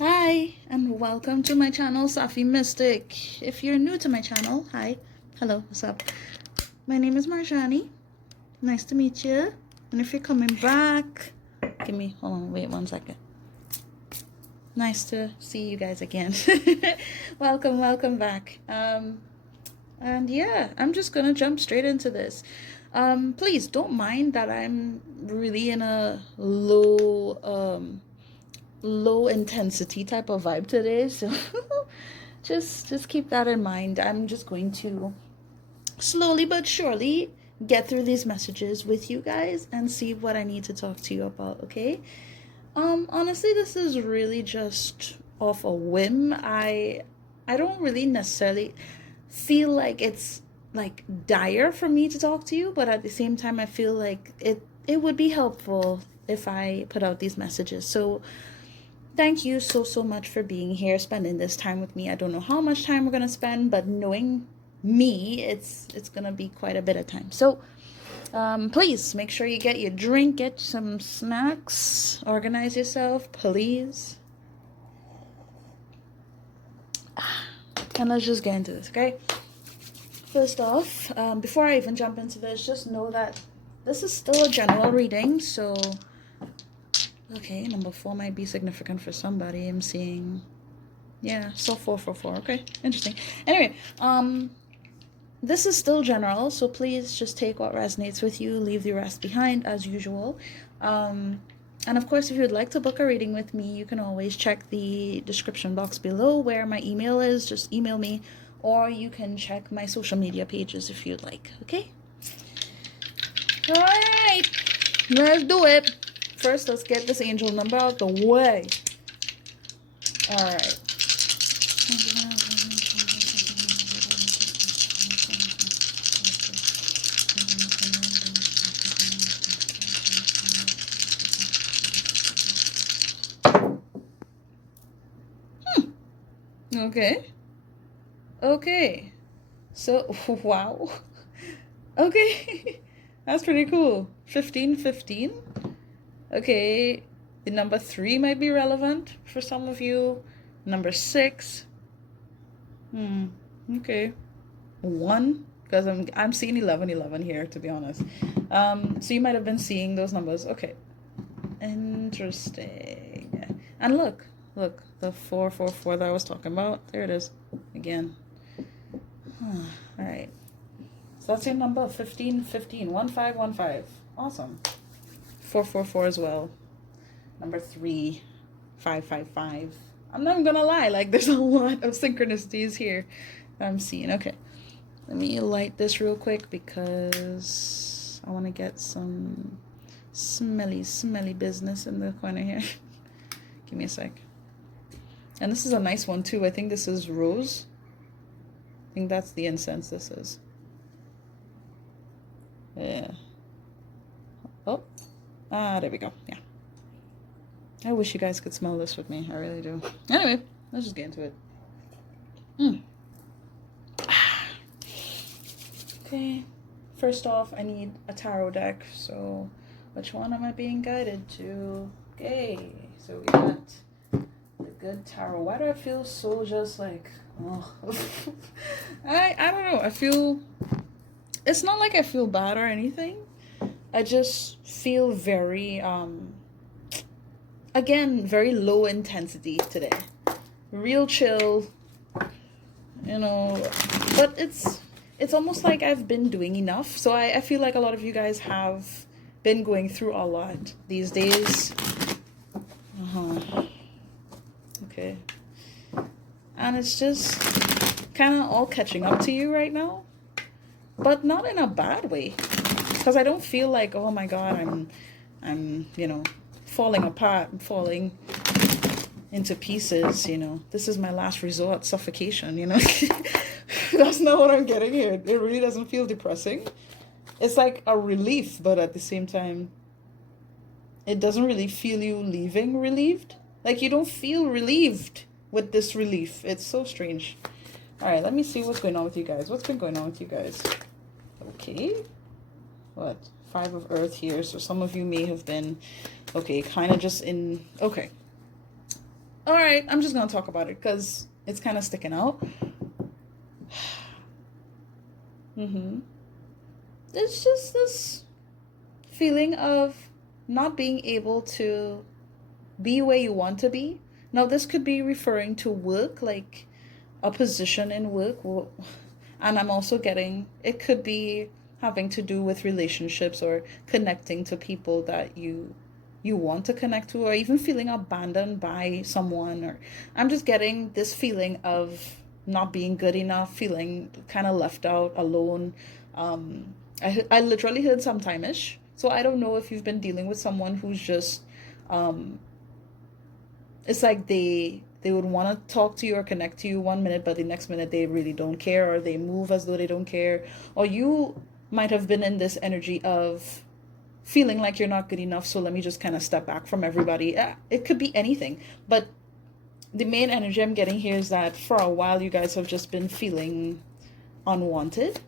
Hi, and welcome to my channel, Safi Mystic. If you're new to my channel, hi, hello, what's up? My name is Marjani. Nice to meet you. And if you're coming back, hold on, wait 1 second. Nice to see you guys again. welcome back. And yeah, I'm just gonna jump straight into this. Please don't mind that I'm really in a low intensity type of vibe today, so just keep that in mind. I'm just going to slowly but surely get through these messages with you guys and see what I need to talk to you about. Okay, honestly, this is really just off a whim. I don't really necessarily feel like it's like dire for me to talk to you, but at the same time I feel like it would be helpful if I put out these messages. So thank you so much for being here, spending this time with me. I don't know how much time we're gonna spend, but knowing me, it's gonna be quite a bit of time. So please make sure you get your drink, get some snacks, organize yourself, please. And let's just get into this, okay? First off, before I even jump into this, just know that this is still a general reading, so okay, number 4 might be significant for somebody. I'm seeing, yeah, so 444. Okay, interesting. Anyway, this is still general, so please just take what resonates with you, leave the rest behind as usual. And of course, if you would like to book a reading with me, you can always check the description box below where my email is. Just email me, or you can check my social media pages if you'd like. Okay? All right, let's do it. First, let's get this angel number out the way. All right. Okay. Okay. So, wow. Okay. That's pretty cool. 1515. Okay. The number 3 might be relevant for some of you. Number 6. Okay. 1, because I'm seeing 1111 here, to be honest. So you might have been seeing those numbers. Okay. Interesting. And look, the 444 that I was talking about. There it is. Again. All right. So that's your number, 1515, 1515. Awesome. 444 as well. Number 3, 555. I'm not even gonna lie, like there's a lot of synchronicities here I'm seeing. Okay. Let me light this real quick because I want to get some smelly business in the corner here. Give me a sec. And this is a nice one too. I think this is rose. I think that's the incense this is. Yeah. Oh. There we go. Yeah. I wish you guys could smell this with me. I really do. Anyway, let's just get into it. Okay. First off, I need a tarot deck. So, which one am I being guided to? Okay. So we got the good tarot. Why do I feel so just like, oh. I don't know. I feel, it's not like I feel bad or anything. I just feel very, again, very low intensity today. Real chill, you know, but it's almost like I've been doing enough. So I feel like a lot of you guys have been going through a lot these days. Okay. And it's just kind of all catching up to you right now. But not in a bad way. Because I don't feel like, oh my God, I'm, falling apart and falling into pieces, This is my last resort, suffocation, That's not what I'm getting here. It really doesn't feel depressing. It's like a relief, but at the same time, it doesn't really feel you leaving relieved. Like you don't feel relieved with this relief. It's so strange. All right, let me see what's going on with you guys. What's been going on with you guys? Okay. What? 5 of Earth here. So some of you may have been, okay, kind of just in, okay. All right, I'm just gonna talk about it because it's kind of sticking out. Mm-hmm. It's just this feeling of not being able to be where you want to be. Now, this could be referring to work, like a position in work, and I'm also getting it could be having to do with relationships or connecting to people that you want to connect to, or even feeling abandoned by someone. Or I'm just getting this feeling of not being good enough, feeling kind of left out, alone. I literally heard sometime-ish, so I don't know if you've been dealing with someone who's just um, it's like they would want to talk to you or connect to you 1 minute, but the next minute they really don't care, or they move as though they don't care. Or you might have been in this energy of feeling like you're not good enough, so let me just kind of step back from everybody. It could be anything, but the main energy I'm getting here is that for a while you guys have just been feeling unwanted,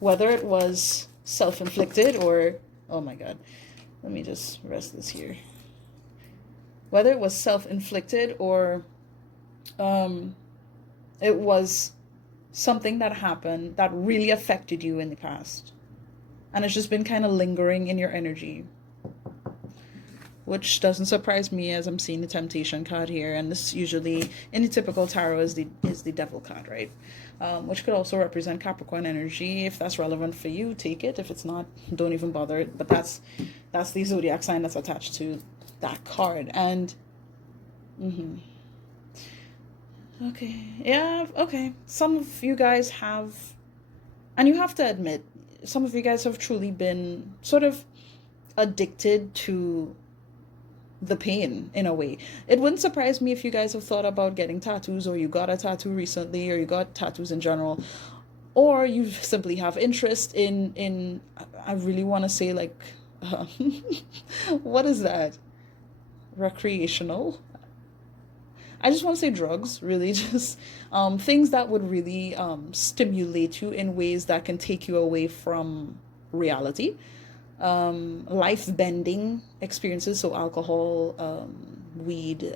whether it was self-inflicted or, oh my god, let me just rest this here, whether it was self-inflicted or it was something that happened that really affected you in the past, and it's just been kind of lingering in your energy, which doesn't surprise me as I'm seeing the temptation card here, and this usually in the typical tarot is the devil card, right? Which could also represent Capricorn energy. If that's relevant for you, take it. If it's not, don't even bother. But that's the zodiac sign that's attached to that card. And okay, yeah, okay. Some of you guys have, and you have to admit, some of you guys have truly been sort of addicted to the pain in a way. It wouldn't surprise me if you guys have thought about getting tattoos, or you got a tattoo recently, or you got tattoos in general, or you simply have interest in I really want to say like what is that? Recreational. I just want to say drugs, really, just things that would really stimulate you in ways that can take you away from reality. Life bending experiences, so alcohol, weed,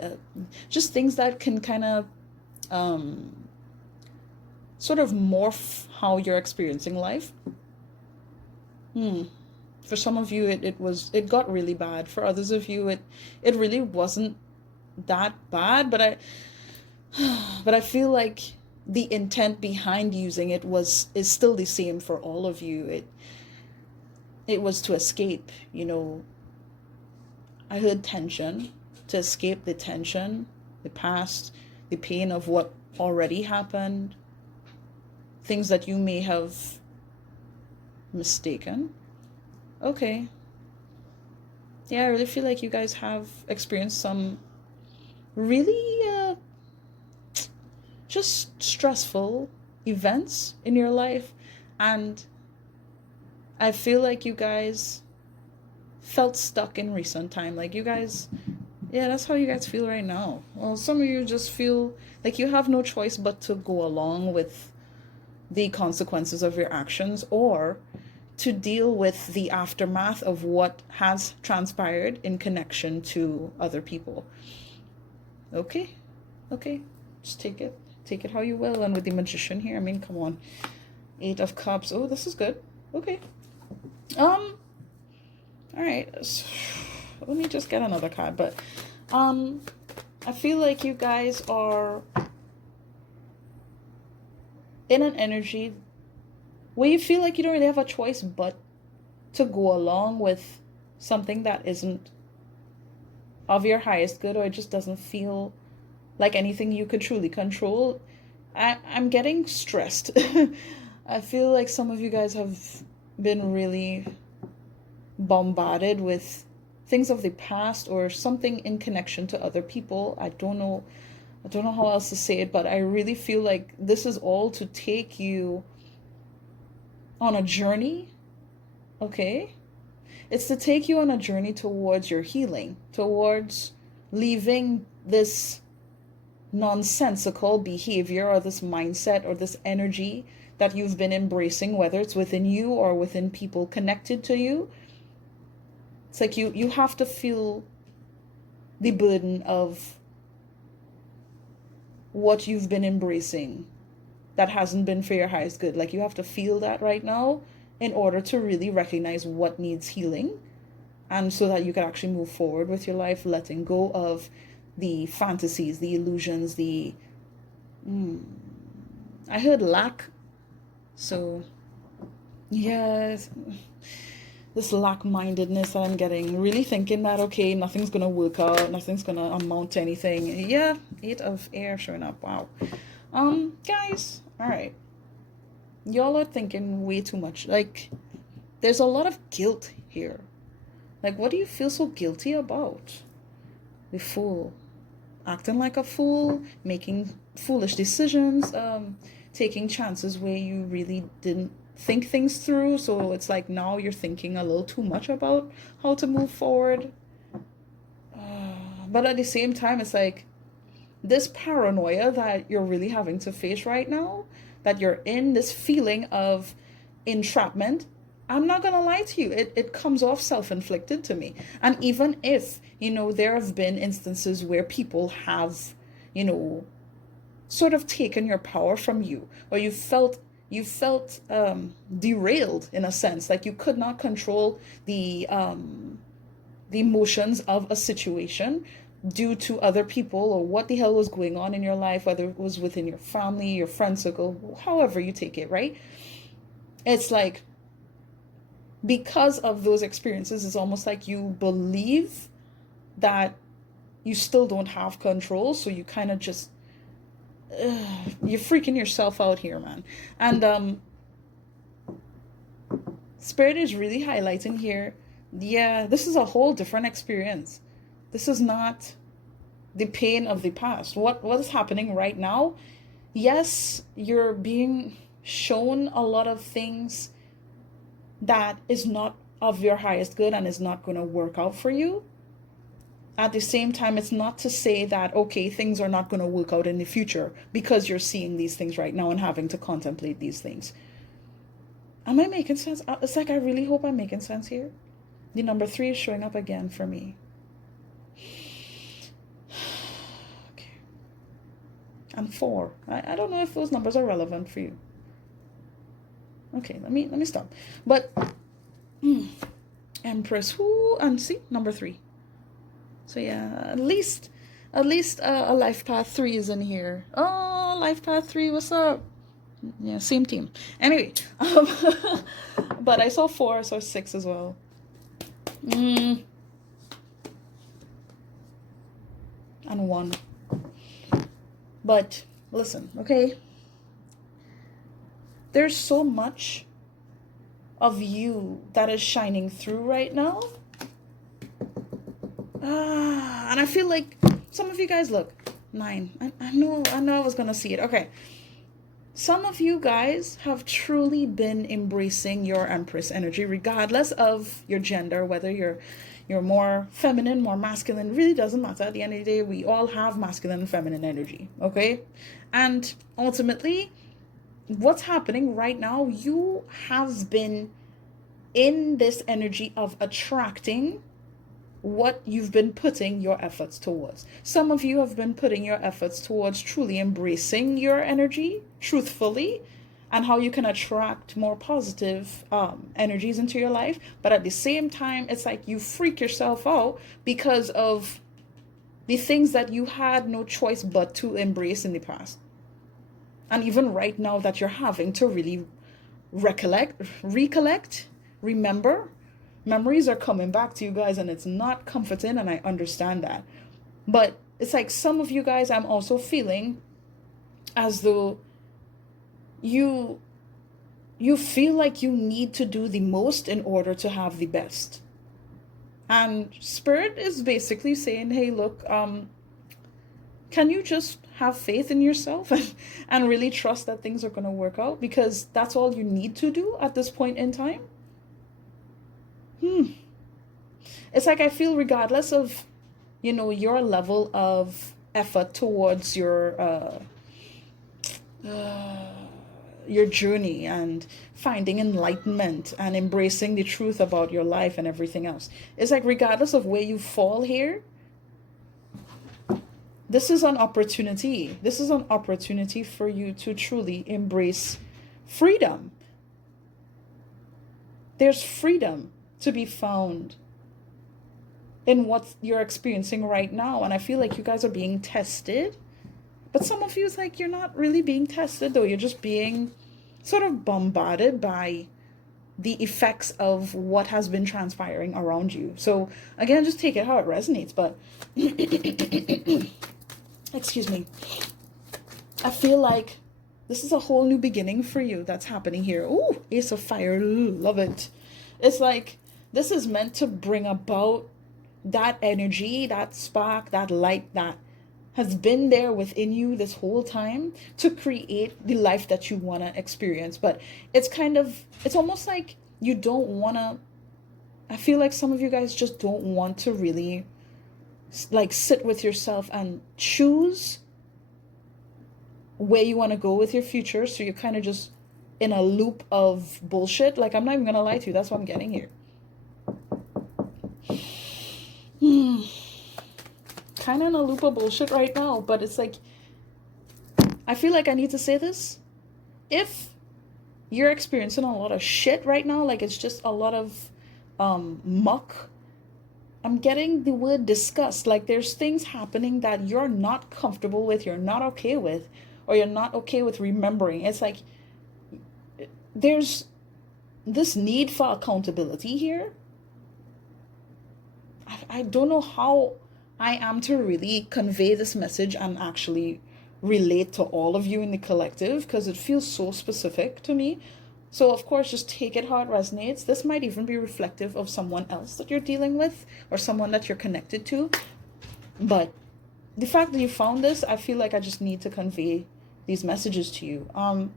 just things that can kind of sort of morph how you're experiencing life. For some of you it got really bad. For others of you it really wasn't that bad, but I feel like the intent behind using it is still the same for all of you. It was to escape, I heard tension, to escape the tension, the past, the pain of what already happened, things that you may have mistaken. Okay. Yeah, I really feel like you guys have experienced some really just stressful events in your life, and I feel like you guys felt stuck in recent time. Like you guys, yeah, that's how you guys feel right now. Well, some of you just feel like you have no choice but to go along with the consequences of your actions, or to deal with the aftermath of what has transpired in connection to other people. Okay, okay, just take it how you will. And with the Magician here, I mean, come on, 8 of Cups. Oh, this is good. Okay. All right, so, let me just get another card. But I feel like you guys are in an energy where you feel like you don't really have a choice but to go along with something that isn't of your highest good, or it just doesn't feel like anything you could truly control. I'm getting stressed. I feel like some of you guys have been really bombarded with things of the past, or something in connection to other people. I don't know how else to say it, but I really feel like this is all to take you on a journey. Okay? It's to take you on a journey towards your healing, towards leaving this nonsensical behavior, or this mindset, or this energy that you've been embracing, whether it's within you or within people connected to you. It's like you have to feel the burden of what you've been embracing that hasn't been for your highest good. Like, you have to feel that right now in order to really recognize what needs healing, and so that you can actually move forward with your life, letting go of the fantasies, the illusions, the I heard lack. So yeah, this lack-mindedness that I'm getting, really thinking that, okay, nothing's gonna work out, nothing's gonna amount to anything. Yeah, 8 of air showing up. Wow. Guys, all right, y'all are thinking way too much. Like, there's a lot of guilt here. Like, what do you feel so guilty about? The fool. Acting like a fool, making foolish decisions, taking chances where you really didn't think things through. So it's like now you're thinking a little too much about how to move forward. But at the same time, it's like this paranoia that you're really having to face right now, that you're in this feeling of entrapment. I'm not gonna lie to you, it comes off self-inflicted to me. And even if, there have been instances where people have, sort of taken your power from you, or you felt derailed in a sense, like you could not control the emotions of a situation due to other people, or what the hell was going on in your life, whether it was within your family, your friend circle, however you take it, right? It's like, because of those experiences, it's almost like you believe that you still don't have control, so you kind of just you're freaking yourself out here, man. And Spirit is really highlighting here, yeah, this is a whole different experience. This is not the pain of the past. What is happening right now? Yes, you're being shown a lot of things that is not of your highest good and is not going to work out for you. At the same time, it's not to say that, okay, things are not going to work out in the future because you're seeing these things right now and having to contemplate these things. Am I making sense? It's like, I really hope I'm making sense here. The number 3 is showing up again for me. Okay. And 4. I don't know if those numbers are relevant for you. Okay, let me stop. But Empress, and see, number 3. So yeah, at least a life path 3 is in here. Oh, life path 3, what's up? Yeah, same team. Anyway, but I saw 4, I saw 6 as well. And 1. But listen, okay? There's so much of you that is shining through right now. And I feel like some of you guys, look, 9. I know I was going to see it. Okay. Some of you guys have truly been embracing your Empress energy, regardless of your gender, whether you're more feminine, more masculine, really doesn't matter. At the end of the day, we all have masculine and feminine energy, okay? And ultimately, what's happening right now, you have been in this energy of attracting what you've been putting your efforts towards. Some of you have been putting your efforts towards truly embracing your energy truthfully, and how you can attract more positive energies into your life. But at the same time, it's like you freak yourself out because of the things that you had no choice but to embrace in the past. And even right now that you're having to really recollect, remember, memories are coming back to you guys, and it's not comforting, and I understand that. But it's like some of you guys, I'm also feeling as though you feel like you need to do the most in order to have the best. And Spirit is basically saying, hey, look, can you just have faith in yourself and really trust that things are going to work out? Because that's all you need to do at this point in time. It's like I feel regardless of, your level of effort towards your journey and finding enlightenment and embracing the truth about your life and everything else. It's like regardless of where you fall here, this is an opportunity. This is an opportunity for you to truly embrace freedom. There's freedom to be found in what you're experiencing right now. And I feel like you guys are being tested. But some of you, it's like you're not really being tested, though. You're just being sort of bombarded by the effects of what has been transpiring around you. So again, just take it how it resonates. But excuse me, I feel like this is a whole new beginning for you that's happening here. Ooh, Ace of Fire, love it. It's like this is meant to bring about that energy, that spark, that light that has been there within you this whole time to create the life that you want to experience. But it's almost like you don't want to, I feel like some of you guys just don't want to really like sit with yourself and choose where you want to go with your future. So you're kind of just in a loop of bullshit. Like, I'm not even gonna lie to you, that's what I'm getting here. Kind of in a loop of bullshit right now. But it's like, I feel like I need to say this. If you're experiencing a lot of shit right now, like it's just a lot of muck, I'm getting the word disgust. Like there's things happening that you're not comfortable with, you're not okay with, or you're not okay with remembering. It's like there's this need for accountability here. I don't know how I am to really convey this message and actually relate to all of you in the collective, because it feels so specific to me. So of course, just take it how it resonates. This might even be reflective of someone else that you're dealing with or someone that you're connected to. But the fact that you found this, I feel like I just need to convey these messages to you. And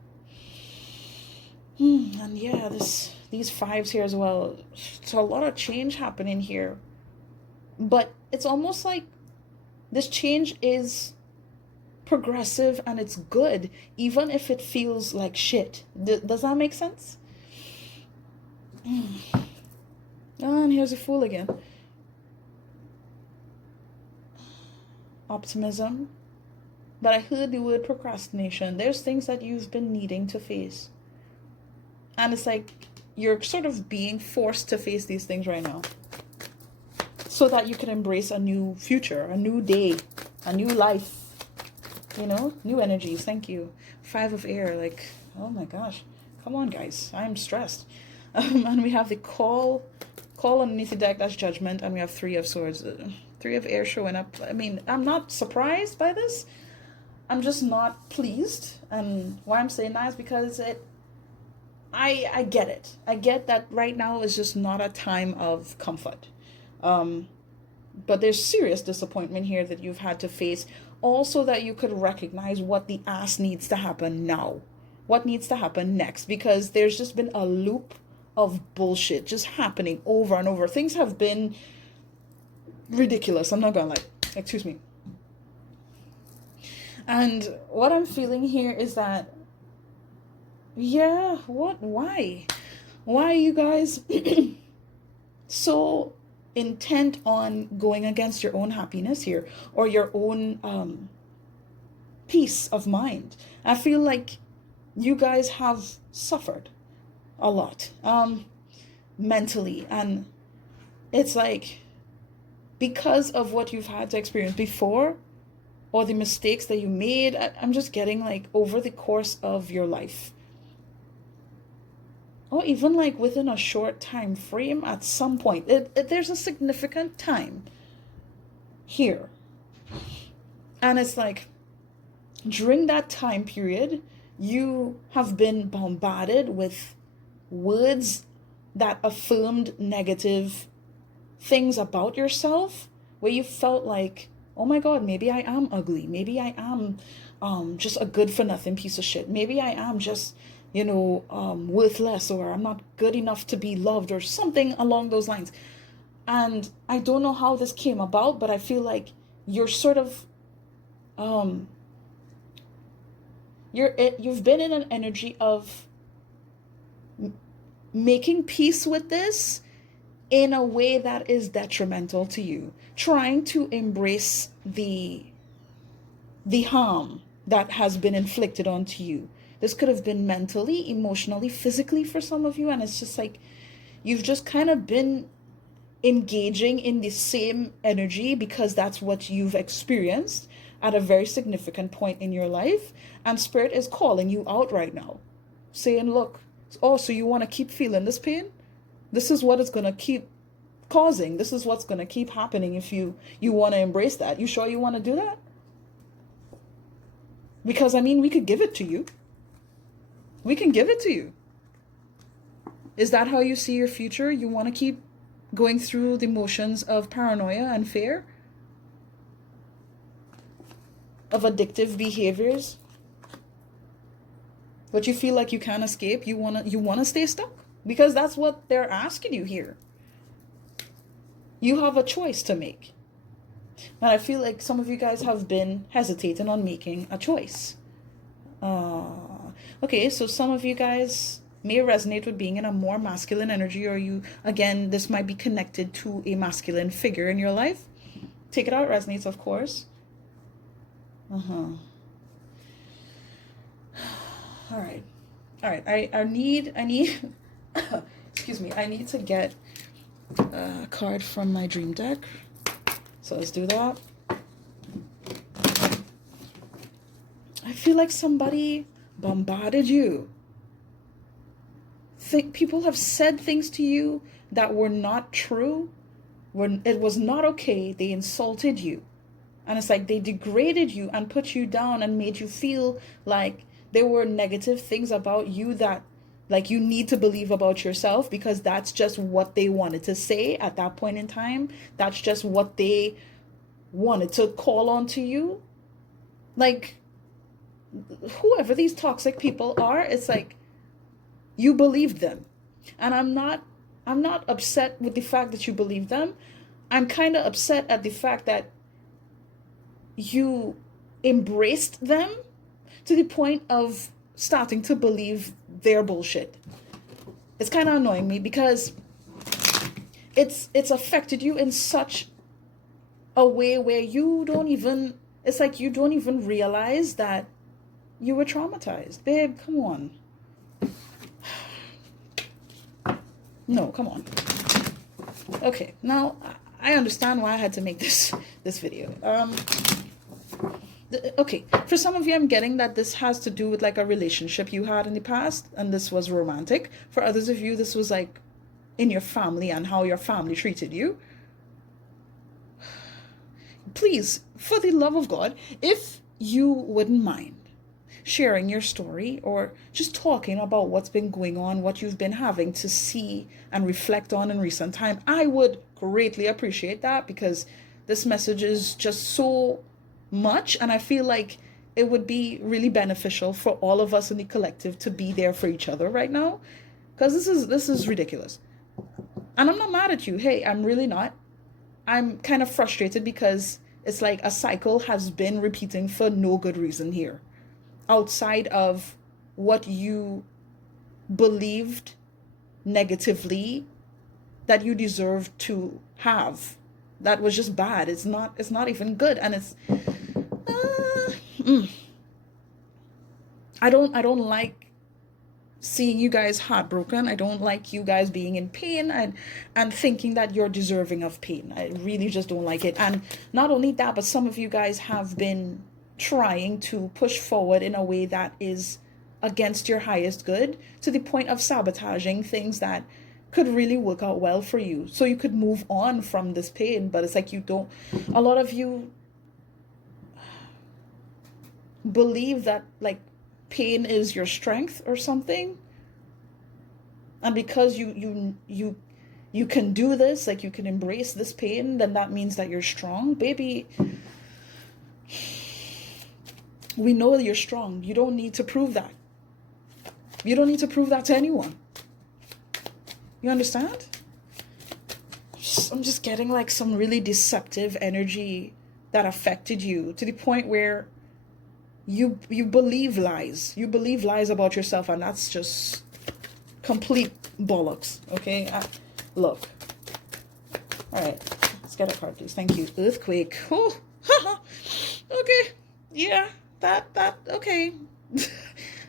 yeah, these fives here as well. It's a lot of change happening here. But it's almost like this change is progressive and it's good, even if it feels like shit. Does that make sense? And here's a Fool again. Optimism. But I heard the word procrastination. There's things that you've been needing to face. And it's like you're sort of being forced to face these things right now, so that you can embrace a new future, a new day, a new life. You know, new energies. Thank you. 5 of Air. Like, oh my gosh. Come on, guys. I'm stressed. And we have the call underneath the deck. That's Judgment. And we have 3 of Swords. 3 of Air showing up. I mean, I'm not surprised by this. I'm just not pleased. And why I'm saying that is because I get it. I get that right now is just not a time of comfort. But there's serious disappointment here that you've had to face. Also that you could recognize what the ass needs to happen now. What needs to happen next. Because there's just been a loop of bullshit just happening over and over. Things have been ridiculous. I'm not gonna lie. Excuse me. And what I'm feeling here is that, yeah, why? Why are you guys so intent on going against your own happiness here, or your own peace of mind? I feel like you guys have suffered a lot mentally, and it's like because of what you've had to experience before, or the mistakes that you made. I'm just getting like over the course of your life, or even like within a short time frame, at some point there's a significant time here, and it's like during that time period you have been bombarded with words that affirmed negative things about yourself, where you felt like, oh my god, maybe I am ugly, maybe I am just a good for nothing piece of shit, maybe I am just worthless, or I'm not good enough to be loved, or something along those lines. And I don't know how this came about, but I feel like you're sort of you've been in an energy of making peace with this in a way that is detrimental to you, trying to embrace the the harm that has been inflicted onto you. This could have been mentally, emotionally, physically for some of you. And it's just like, you've just kind of been engaging in the same energy because that's what you've experienced at a very significant point in your life. And Spirit is calling you out right now, saying, look, oh, so you want to keep feeling this pain? This is what it's going to keep causing. This is what's going to keep happening if you want to embrace that. You sure you want to do that? Because, I mean, we could give it to you. We can give it to you. Is that how you see your future? You want to keep going through the motions of paranoia and fear? Of addictive behaviors? But you feel like you can't escape? You wanna stay stuck? Because that's what they're asking you here. You have a choice to make. And I feel like some of you guys have been hesitating on making a choice. Okay, so some of you guys may resonate with being in a more masculine energy, or you, again, this might be connected to a masculine figure in your life. Take it out, resonates, of course. All right. I need excuse me, I need to get a card from my dream deck. So let's do that. I feel like somebody bombarded you. People have said things to you that were not true. It was not okay. They insulted you. And it's like they degraded you and put you down and made you feel like there were negative things about you that, like, you need to believe about yourself, because that's just what they wanted to say at that point in time. That's just what they wanted to call on to you. Like, whoever these toxic people are, it's like you believed them. And I'm not upset with the fact that you believe them. I'm kind of upset at the fact that you embraced them to the point of starting to believe their bullshit. It's kind of annoying me because it's affected you in such a way where you don't even, it's like you don't even realize that you were traumatized. Babe, come on. No, come on. Okay, now I understand why I had to make this video. Okay, for some of you, I'm getting that this has to do with like a relationship you had in the past, and this was romantic. For others of you, this was like in your family and how your family treated you. Please, for the love of God, if you wouldn't mind sharing your story or just talking about what's been going on, what you've been having to see and reflect on in recent time, I would greatly appreciate that, because this message is just so much, and I feel like it would be really beneficial for all of us in the collective to be there for each other right now, because this is ridiculous. And I'm not mad at you. Hey, I'm really not. I'm kind of frustrated because it's like a cycle has been repeating for no good reason here, outside of what you believed negatively that you deserve to have. That was just bad. It's not even good. And it's I don't like seeing you guys heartbroken. I don't like you guys being in pain and thinking that you're deserving of pain. I really just don't like it. And not only that, but some of you guys have been trying to push forward in a way that is against your highest good, to the point of sabotaging things that could really work out well for you, so you could move on from this pain. But it's like you don't, a lot of you believe that like pain is your strength or something, and because you can do this, like you can embrace this pain, then that means that you're strong. Baby, we know that you're strong. You don't need to prove that. You don't need to prove that to anyone. You understand? I'm just getting like some really deceptive energy that affected you to the point where you believe lies. You believe lies about yourself, and that's just complete bollocks. Okay? Look. All right. Let's get a card, please. Thank you. Earthquake. Oh, okay. Yeah, okay.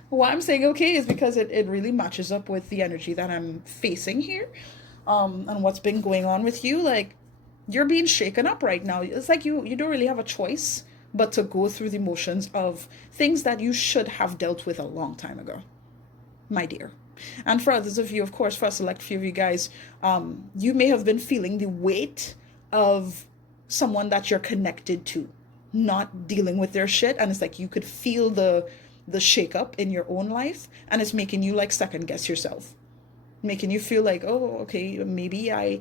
Why I'm saying okay is because it really matches up with the energy that I'm facing here, and what's been going on with you. Like, you're being shaken up right now. It's like you don't really have a choice but to go through the motions of things that you should have dealt with a long time ago, my dear. And for others of you, of course, for a select few of you guys, you may have been feeling the weight of someone that you're connected to not dealing with their shit, and it's like you could feel the shake up in your own life, and it's making you like second guess yourself, making you feel like, oh, okay, maybe I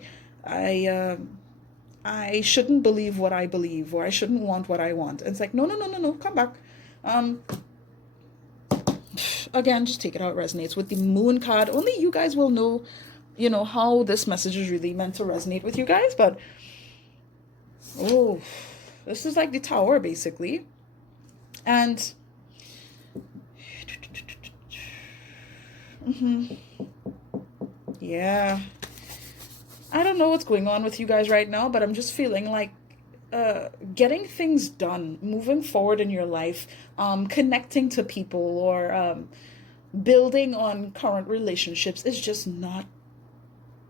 I shouldn't believe what I believe, or I shouldn't want what I want. And it's like, no, no, no, no, no, come back. Um, Again, just take it how it resonates. With the moon card, only you guys will know, how this message is really meant to resonate with you guys. But, oh, this is like the tower, basically. And, yeah. I don't know what's going on with you guys right now, but I'm just feeling like getting things done, moving forward in your life, connecting to people, or building on current relationships is just not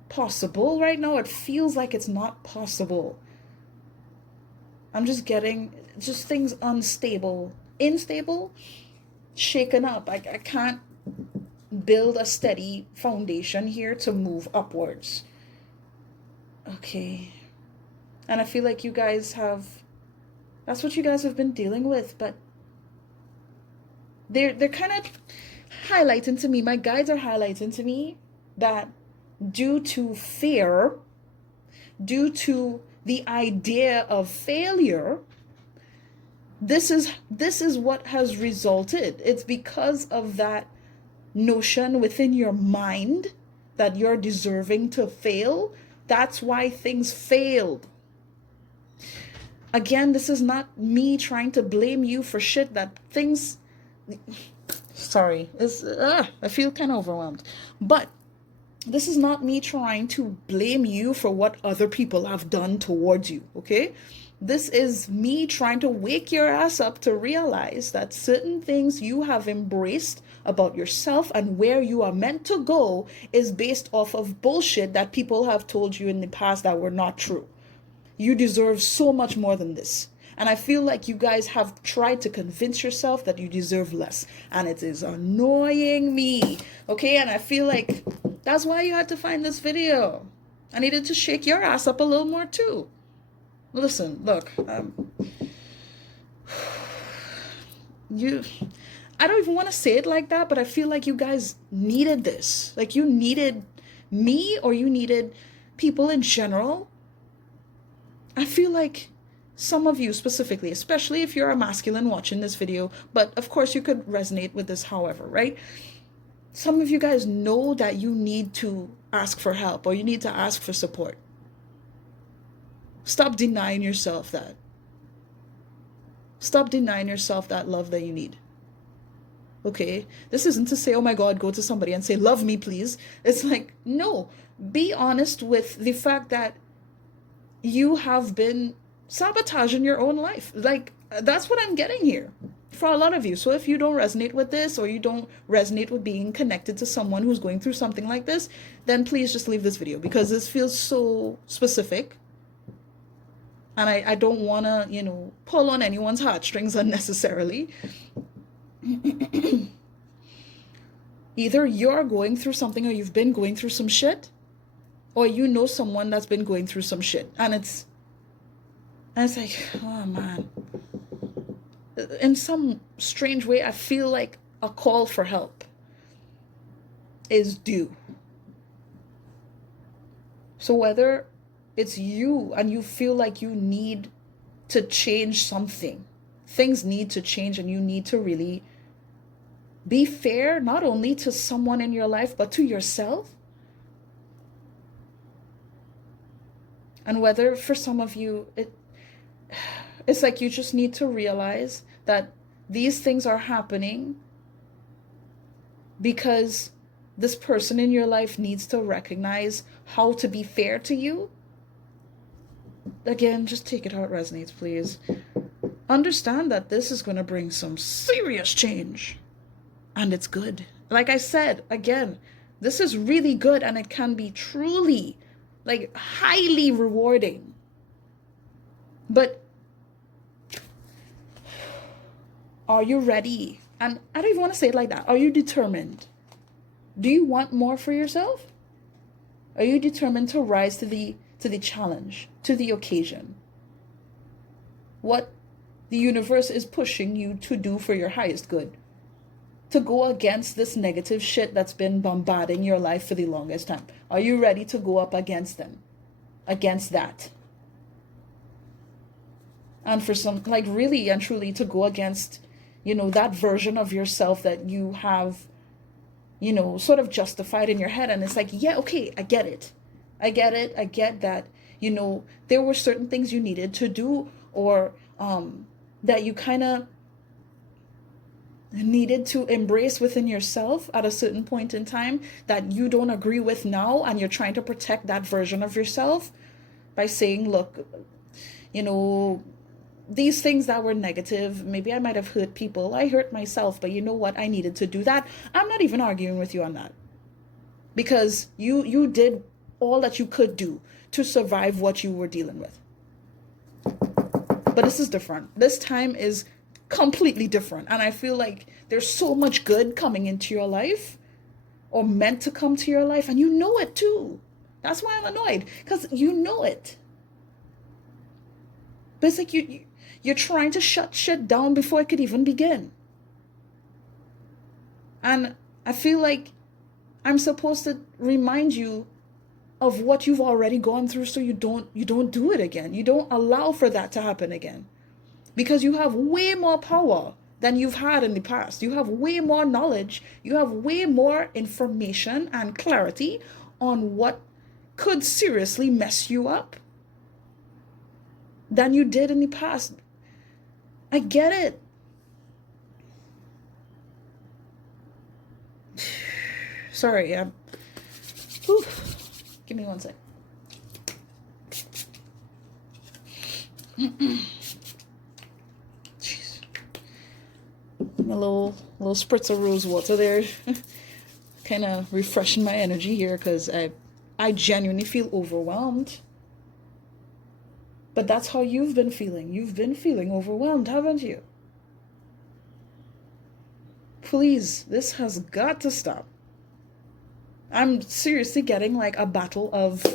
possible right now. It feels like it's not possible. I'm just getting just things unstable, unstable, shaken up. I can't build a steady foundation here to move upwards. Okay. And I feel like you guys that's what you guys have been dealing with, but they're kind of highlighting to me, my guides are highlighting to me that due to fear, due to the idea of failure, this is what has resulted. It's because of that notion within your mind that you're deserving to fail. That's why things failed. Again, this is not me trying to blame you for shit that things. Sorry, I feel kind of overwhelmed. But this is not me trying to blame you for what other people have done towards you, okay? This is me trying to wake your ass up to realize that certain things you have embraced about yourself and where you are meant to go is based off of bullshit that people have told you in the past that were not true. You deserve so much more than this. And I feel like you guys have tried to convince yourself that you deserve less. And it is annoying me. Okay? And I feel like that's why you had to find this video. I needed to shake your ass up a little more too. Listen, look. I don't even want to say it like that, but I feel like you guys needed this. Like, you needed me, or you needed people in general. I feel like some of you specifically, especially if you're a masculine watching this video, but of course you could resonate with this however, right? Some of you guys know that you need to ask for help, or you need to ask for support. Stop denying yourself that. Stop denying yourself that love that you need. Okay? This isn't to say, oh my God, go to somebody and say, love me, please. It's like, no. Be honest with the fact that you have been sabotaging your own life. Like, that's what I'm getting here for a lot of you. So if you don't resonate with this, or you don't resonate with being connected to someone who's going through something like this, then please just leave this video, because this feels so specific. And I don't want to, pull on anyone's heartstrings unnecessarily. Either you're going through something, or you've been going through some shit, or you know someone that's been going through some shit. And it's like, oh man. In some strange way, I feel like a call for help is due. So whether it's you and you feel like you need to change something, things need to change, and you need to really be fair, not only to someone in your life, but to yourself. And whether for some of you, it's like you just need to realize that these things are happening because this person in your life needs to recognize how to be fair to you. Again, just take it how it resonates, please. understand that this is going to bring some serious change. And it's good. Like I said, again, this is really good, and it can be truly, like, highly rewarding. But are you ready? And I don't even want to say it like that. Are you determined? Do you want more for yourself? Are you determined to rise to the challenge, to the occasion? What the universe is pushing you to do for your highest good. To go against this negative shit that's been bombarding your life for the longest time. Are you ready to go up against them? Against that? And for some, like, really and truly to go against, that version of yourself that you have, sort of justified in your head. And it's like, yeah, okay, I get it. I get that, there were certain things you needed to do, or that you kind of needed to embrace within yourself at a certain point in time that you don't agree with now, and you're trying to protect that version of yourself by saying, look, these things that were negative, maybe I might have hurt people, I hurt myself, but you know what, I needed to do that. I'm not even arguing with you on that, because you did all that you could do to survive what you were dealing with. But this is different. This time is completely different. And I feel like there's so much good coming into your life, or meant to come to your life, and you know it too. That's why I'm annoyed, because you know it. But it's like you're trying to shut shit down before it could even begin. And I feel like I'm supposed to remind you of what you've already gone through, so you don't do it again. You don't allow for that to happen again. Because you have way more power than you've had in the past. You have way more knowledge. You have way more information and clarity on what could seriously mess you up than you did in the past. I get it. Sorry, whew. Give me one sec. Jeez. A little spritz of rose water there. Kind of refreshing my energy here, because I genuinely feel overwhelmed. But that's how you've been feeling. You've been feeling overwhelmed, haven't you? Please, this has got to stop. I'm seriously getting like a battle of,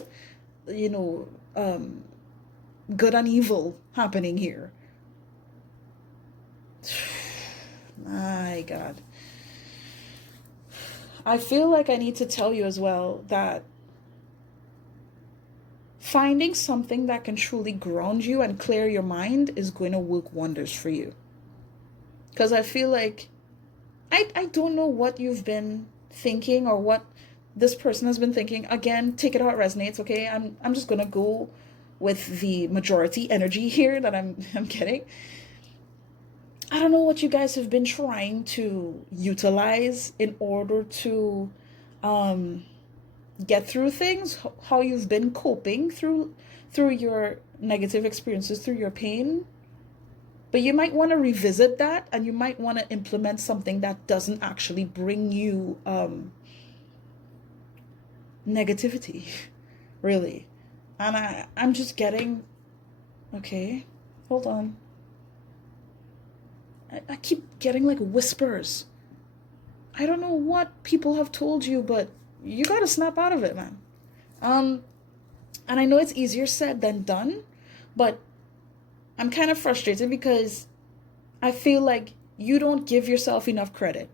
good and evil happening here. My God. I feel like I need to tell you as well that finding something that can truly ground you and clear your mind is going to work wonders for you. Because I feel like, I don't know what you've been thinking or what this person has been thinking. Again, take it how it resonates, okay? I'm just going to go with the majority energy here that I'm getting. I don't know what you guys have been trying to utilize in order to get through things, how you've been coping through your negative experiences, through your pain. But you might want to revisit that, and you might want to implement something that doesn't actually bring you negativity, really. And I'm just getting, okay, hold on. I keep getting like whispers. I don't know what people have told you, but you gotta snap out of it, man. And I know it's easier said than done, but I'm kind of frustrated because I feel like you don't give yourself enough credit.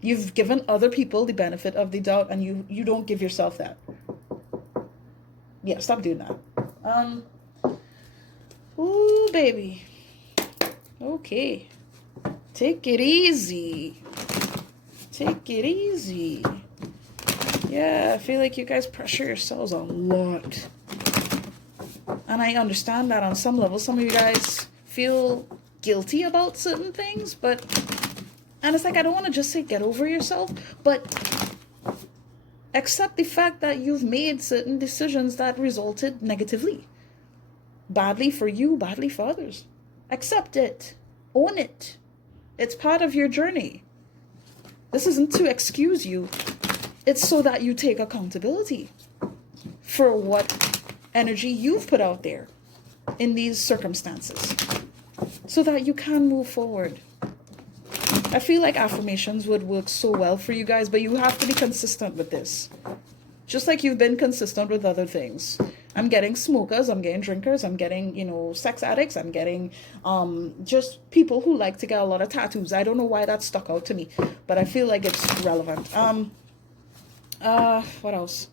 You've given other people the benefit of the doubt, and you don't give yourself that. Yeah, stop doing that. Ooh, baby. Okay. Take it easy. Take it easy. Yeah, I feel like you guys pressure yourselves a lot. And I understand that on some level. Some of you guys feel guilty about certain things, but... And it's like, I don't want to just say get over yourself, but accept the fact that you've made certain decisions that resulted negatively. Badly for you, badly for others. Accept it. Own it. It's part of your journey. This isn't to excuse you. It's so that you take accountability for what energy you've put out there in these circumstances so that you can move forward. I feel like affirmations would work so well for you guys, but you have to be consistent with this. Just like you've been consistent with other things. I'm getting smokers, I'm getting drinkers, I'm getting, sex addicts, I'm getting just people who like to get a lot of tattoos. I don't know why that stuck out to me, but I feel like it's relevant. What else?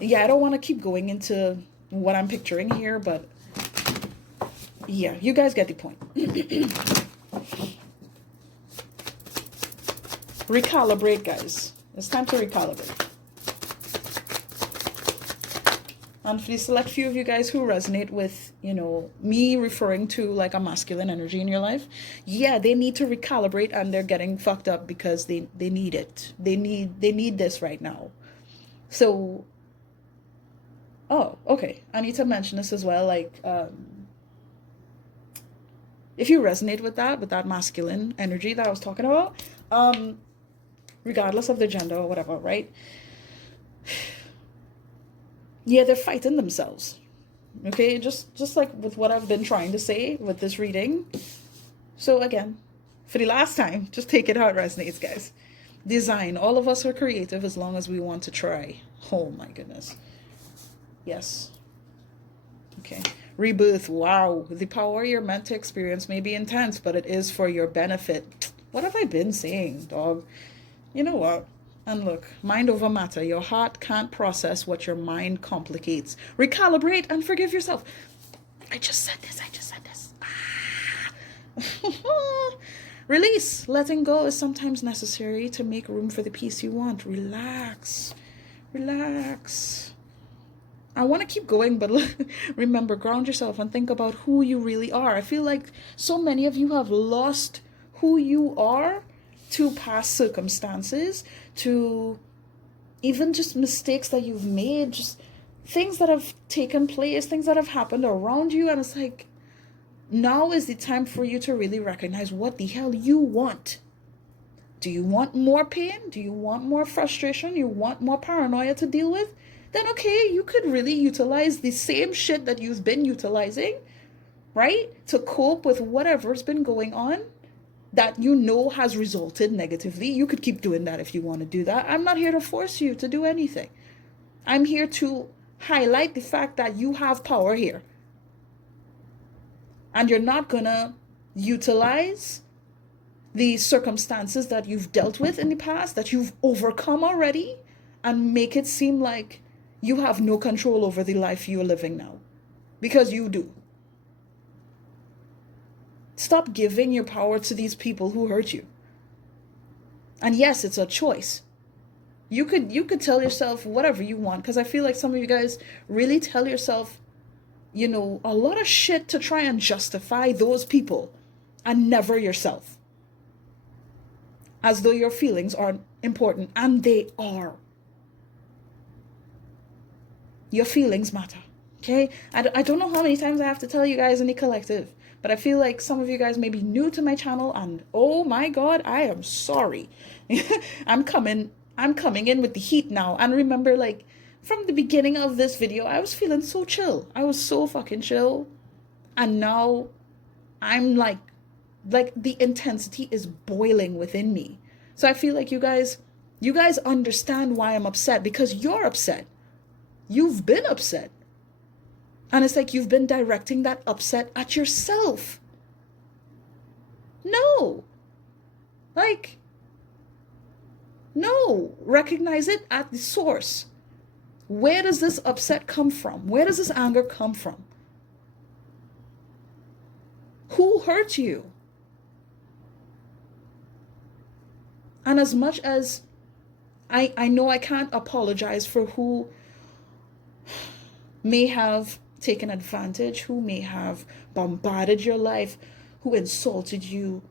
Yeah, I don't want to keep going into what I'm picturing here, but yeah, you guys get the point. Recalibrate, guys. It's time to recalibrate. And for the select few of you guys who resonate with, me referring to like a masculine energy in your life, yeah, they need to recalibrate, and they're getting fucked up because they need it. They need this right now. So, oh, okay. I need to mention this as well. Like, if you resonate with that masculine energy that I was talking about, regardless of the gender or whatever, right? Yeah, they're fighting themselves. Okay, just like with what I've been trying to say with this reading. So again, for the last time, just take it how it resonates, guys. Design. All of us are creative as long as we want to try. Oh my goodness. Yes. Okay. Rebirth. Wow. The power you're meant to experience may be intense, but it is for your benefit. What have I been saying, dog? You know what? And look, mind over matter. Your heart can't process what your mind complicates. Recalibrate and forgive yourself. I just said this. Release. Letting go is sometimes necessary to make room for the peace you want. Relax. I want to keep going, but remember, ground yourself and think about who you really are. I feel like so many of you have lost who you are to past circumstances, to even just mistakes that you've made, just things that have taken place, things that have happened around you. And it's like, now is the time for you to really recognize what the hell you want. Do you want more pain? Do you want more frustration? You want more paranoia to deal with? Then okay, you could really utilize the same shit that you've been utilizing, right? To cope with whatever's been going on that has resulted negatively. You could keep doing that if you want to do that. I'm not here to force you to do anything. I'm here to highlight the fact that you have power here. And you're not gonna utilize the circumstances that you've dealt with in the past, that you've overcome already, and make it seem like you have no control over the life you're living now. Because you do. Stop giving your power to these people who hurt you. And yes, it's a choice. You could tell yourself whatever you want, because I feel like some of you guys really tell yourself, a lot of shit to try and justify those people and never yourself. As though your feelings aren't important, and they are. Your feelings matter, okay? I don't know how many times I have to tell you guys in the collective, but I feel like some of you guys may be new to my channel, and oh my God, I am sorry. I'm coming in with the heat now. And remember, like, from the beginning of this video, I was feeling so chill. I was so fucking chill. And now I'm like the intensity is boiling within me. So I feel like you guys understand why I'm upset, because you're upset. You've been upset. And it's like you've been directing that upset at yourself. No. No. Recognize it at the source. Where does this upset come from? Where does this anger come from? Who hurt you? And as much as I know I can't apologize for who may have taken advantage, who may have bombarded your life, who insulted you,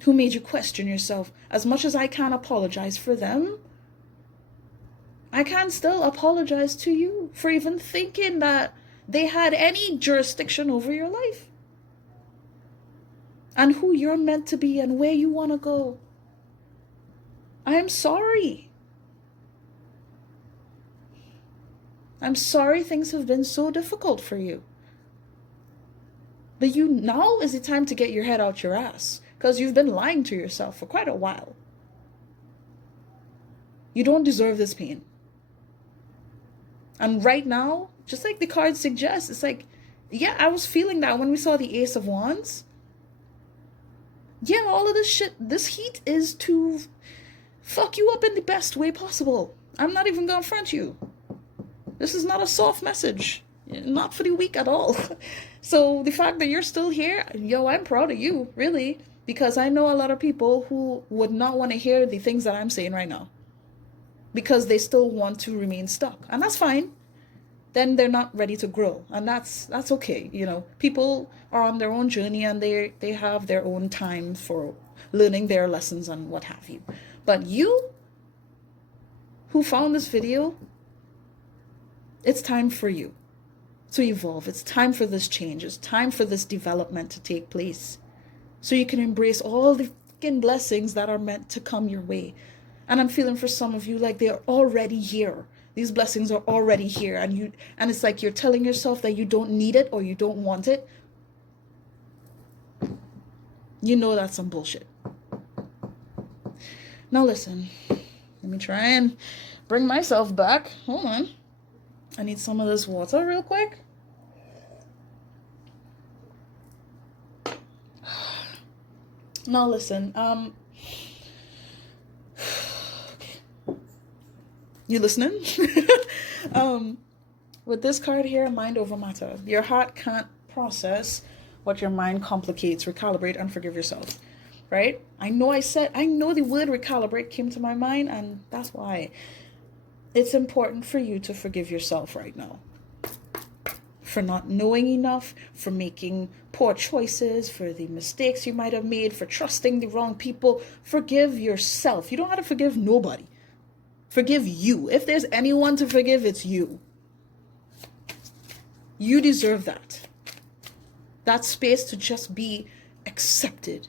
who made you question yourself. As much as I can't apologize for them, I can still apologize to you for even thinking that they had any jurisdiction over your life. and who you're meant to be and where you want to go. I'm sorry. I'm sorry things have been so difficult for you. But now is the time to get your head out your ass, because you've been lying to yourself for quite a while. You don't deserve this pain. And right now, just like the card suggests, it's like, yeah, I was feeling that when we saw the Ace of Wands. Yeah, all of this shit, this heat is to fuck you up in the best way possible. I'm not even gonna front you. This is not a soft message. Not for the weak at all. So the fact that you're still here, yo, I'm proud of you, really. Because I know a lot of people who would not want to hear the things that I'm saying right now. Because they still want to remain stuck. And that's fine. Then they're not ready to grow. And that's okay. You know, people are on their own journey and they have their own time for learning their lessons and what have you. But you who found this video, it's time for you to evolve. It's time for this change. It's time for this development to take place. So you can embrace all the fucking blessings that are meant to come your way. And I'm feeling for some of you like they're already here. These blessings are already here. And it's like you're telling yourself that you don't need it or you don't want it. You know that's some bullshit. Now listen. Let me try and bring myself back. Hold on. I need some of this water real quick. Now listen, you listening? With this card here, mind over matter. Your heart can't process what your mind complicates. Recalibrate and forgive yourself. Right? I know the word recalibrate came to my mind, and that's why. It's important for you to forgive yourself right now. For not knowing enough, for making poor choices, for the mistakes you might have made, for trusting the wrong people. Forgive yourself. You don't have to forgive nobody. Forgive you. If there's anyone to forgive, it's you. You deserve that. That space to just be accepted.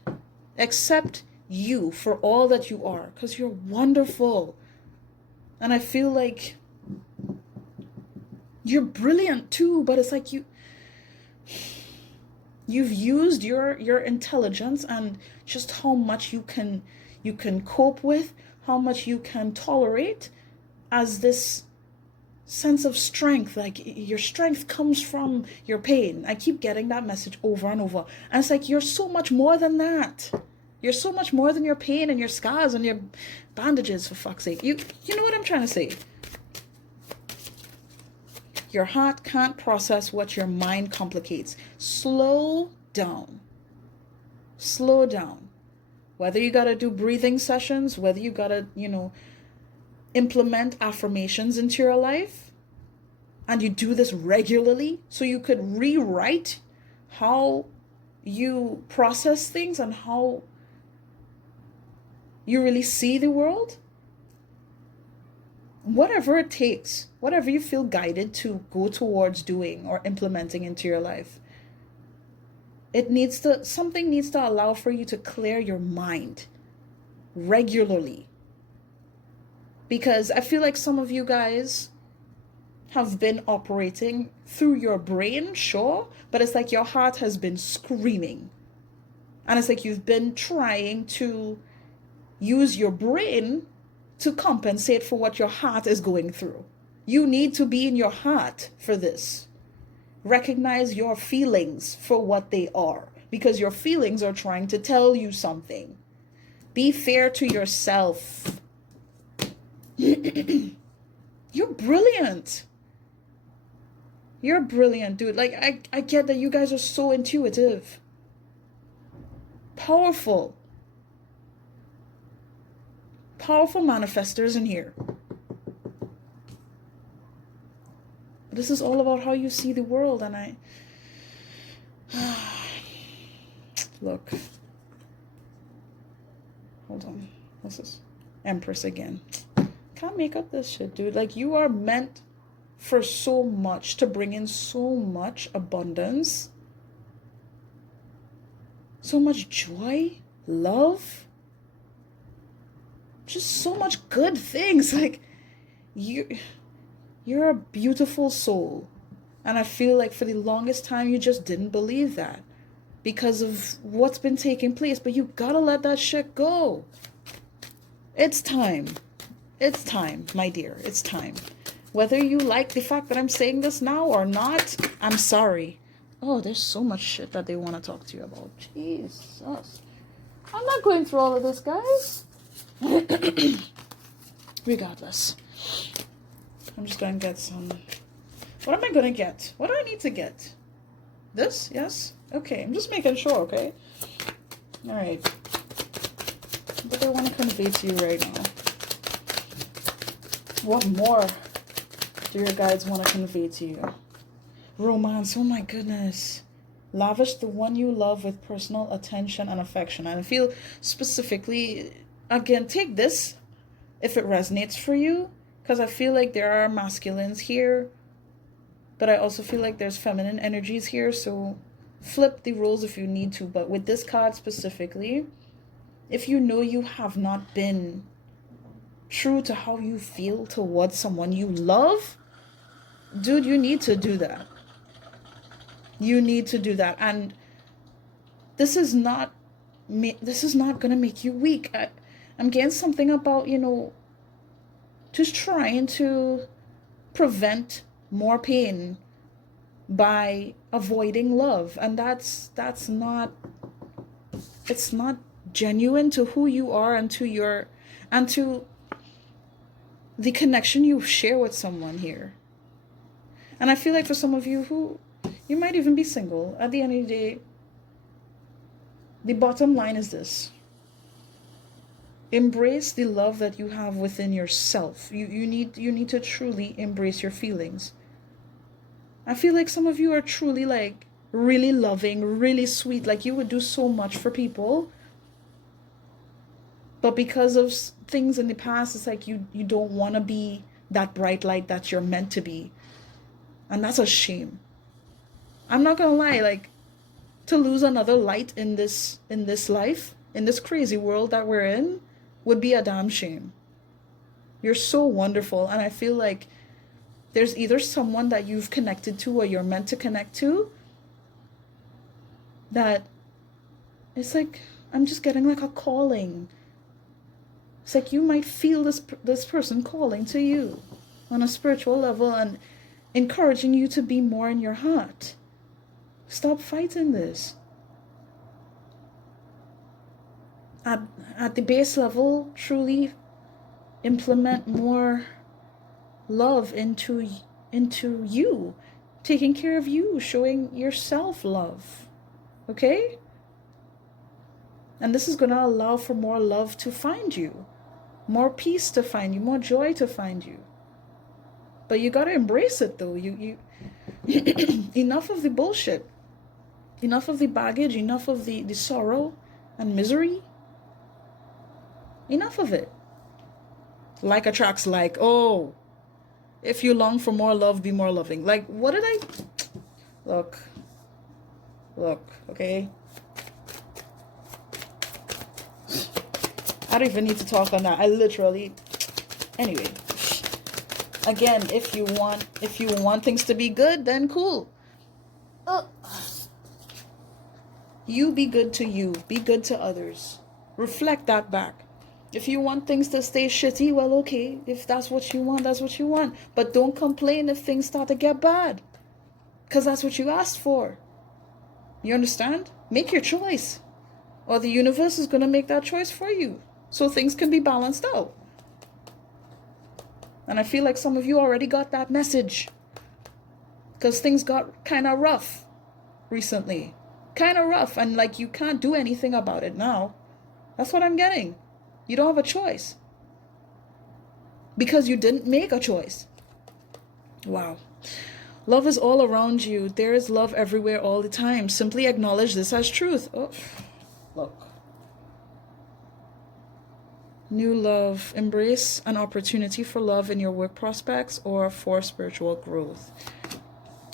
Accept you for all that you are, because you're wonderful. And I feel like you're brilliant too, but it's like you've used your intelligence and just how much you can cope with, how much you can tolerate as this sense of strength. Like your strength comes from your pain. I keep getting that message over and over. And it's like you're so much more than that. You're so much more than your pain and your scars and your bandages, for fuck's sake. You know what I'm trying to say? Your heart can't process what your mind complicates. Slow down. Slow down. Whether you got to do breathing sessions, whether you got to, implement affirmations into your life, and you do this regularly so you could rewrite how you process things and how you really see the world. Whatever it takes, whatever you feel guided to go towards doing or implementing into your life, something needs to allow for you to clear your mind regularly. Because I feel like some of you guys have been operating through your brain, sure, but it's like your heart has been screaming. And it's like you've been trying to use your brain to compensate for what your heart is going through. You need to be in your heart for this. Recognize your feelings for what they are, because your feelings are trying to tell you something. Be fair to yourself. You're brilliant. You're brilliant, dude. Like, I get that you guys are so intuitive. Powerful. Powerful manifestors in here. This is all about how you see the world, and look. Hold on. What's this? Empress again. Can't make up this shit, dude. Like, you are meant for so much, to bring in so much abundance. so much joy, love, just so much good things. Like, you're a beautiful soul. And I feel like for the longest time you just didn't believe that because of what's been taking place. But you gotta let that shit go. It's time. It's time, my dear. It's time. Whether you like the fact that I'm saying this now or not, I'm sorry. Oh, there's so much shit that they want to talk to you about. Jesus. I'm not going through all of this, guys. Regardless. I'm just going to get some... What am I going to get? What do I need to get? This? Yes? Okay, I'm just making sure, okay? Alright. What do I want to convey to you right now? What more do your guides want to convey to you? Romance, oh my goodness. Lavish the one you love with personal attention and affection. And I feel specifically, again, take this if it resonates for you. Because I feel like there are masculines here. But I also feel like there's feminine energies here. So flip the roles if you need to. But with this card specifically, if you know you have not been true to how you feel towards someone you love, dude, you need to do that. You need to do that. And this is not gonna make you weak. I'm getting something about, just trying to prevent more pain by avoiding love. And it's not genuine to who you are and to the connection you share with someone here. And I feel like for some of you who, you might even be single, at the end of the day, the bottom line is this. Embrace the love that you have within yourself. You need to truly embrace your feelings. I feel like some of you are truly like really loving, really sweet, like you would do so much for people. But because of things in the past, it's like you don't want to be that bright light that you're meant to be. And that's a shame. I'm not gonna lie, like, to lose another light in this life, in this crazy world that we're in, would be a damn shame. You're so wonderful, and I feel like there's either someone that you've connected to or you're meant to connect to that it's like, I'm just getting like a calling. It's like you might feel this person calling to you on a spiritual level and encouraging you to be more in your heart. Stop fighting this. At the base level, truly implement more love into you, taking care of you, showing yourself love. Okay? And this is going to allow for more love to find you, more peace to find you, more joy to find you. But you got to embrace it, though. You enough of the bullshit. Enough of the baggage, enough of the sorrow and misery. Enough of it. Like attracts like. Oh, if you long for more love, be more loving. Like, what did I... Look, okay? I don't even need to talk on that. I literally... Anyway. Again, if you want things to be good, then cool. You be good to you. Be good to others. Reflect that back. If you want things to stay shitty, well, okay. If that's what you want, that's what you want. But don't complain if things start to get bad. Because that's what you asked for. You understand? Make your choice. Or the universe is going to make that choice for you. So things can be balanced out. And I feel like some of you already got that message. Because things got kind of rough recently. Kind of rough. And like you can't do anything about it now. That's what I'm getting. You don't have a choice. Because you didn't make a choice. Wow. Love is all around you. There is love everywhere all the time. Simply acknowledge this as truth. Oh, look. New love. Embrace an opportunity for love in your work prospects or for spiritual growth.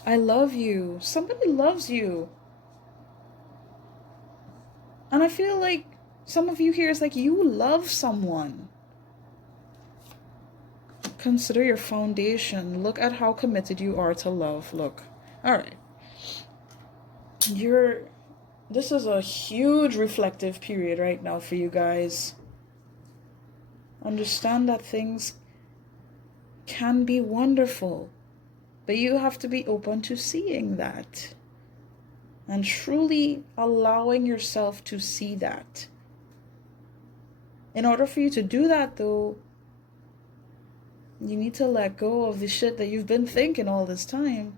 I love you. Somebody loves you. And I feel like some of you here is like you love someone. Consider your foundation. Look at how committed you are to love. Look. All right. This is a huge reflective period right now for you guys. Understand that things can be wonderful, but you have to be open to seeing that and truly allowing yourself to see that. In order for you to do that, though, you need to let go of the shit that you've been thinking all this time.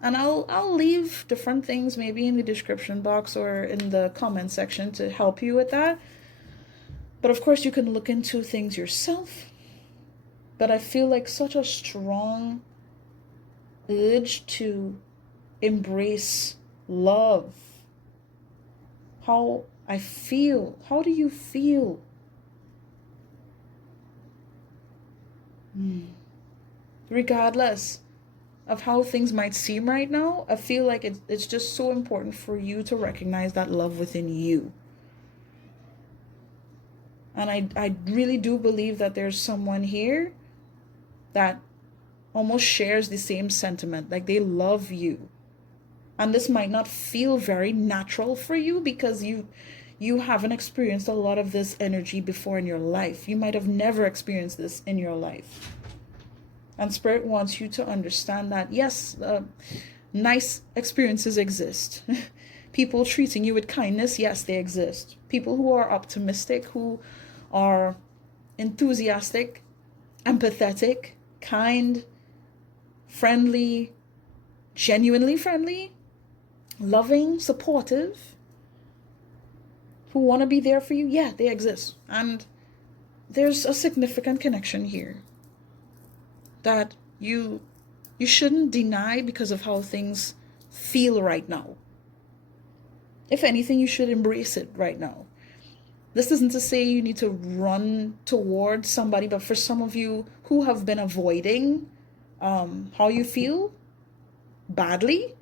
And I'll leave different things maybe in the description box or in the comment section to help you with that. But of course you can look into things yourself. But I feel like such a strong urge to embrace love. How I feel. How do you feel? Regardless of how things might seem right now, I feel like it's just so important for you to recognize that love within you. And I really do believe that there's someone here that almost shares the same sentiment. Like they love you. And this might not feel very natural for you because you haven't experienced a lot of this energy before in your life. You might have never experienced this in your life. And Spirit wants you to understand that, yes, nice experiences exist. People treating you with kindness, yes, they exist. People who are optimistic, who are enthusiastic, empathetic, kind, friendly, genuinely friendly, loving, supportive, who want to be there for you, yeah, they exist. And there's a significant connection here that you shouldn't deny because of how things feel right now. If anything, you should embrace it right now. This isn't to say you need to run towards somebody, but for some of you who have been avoiding how you feel badly,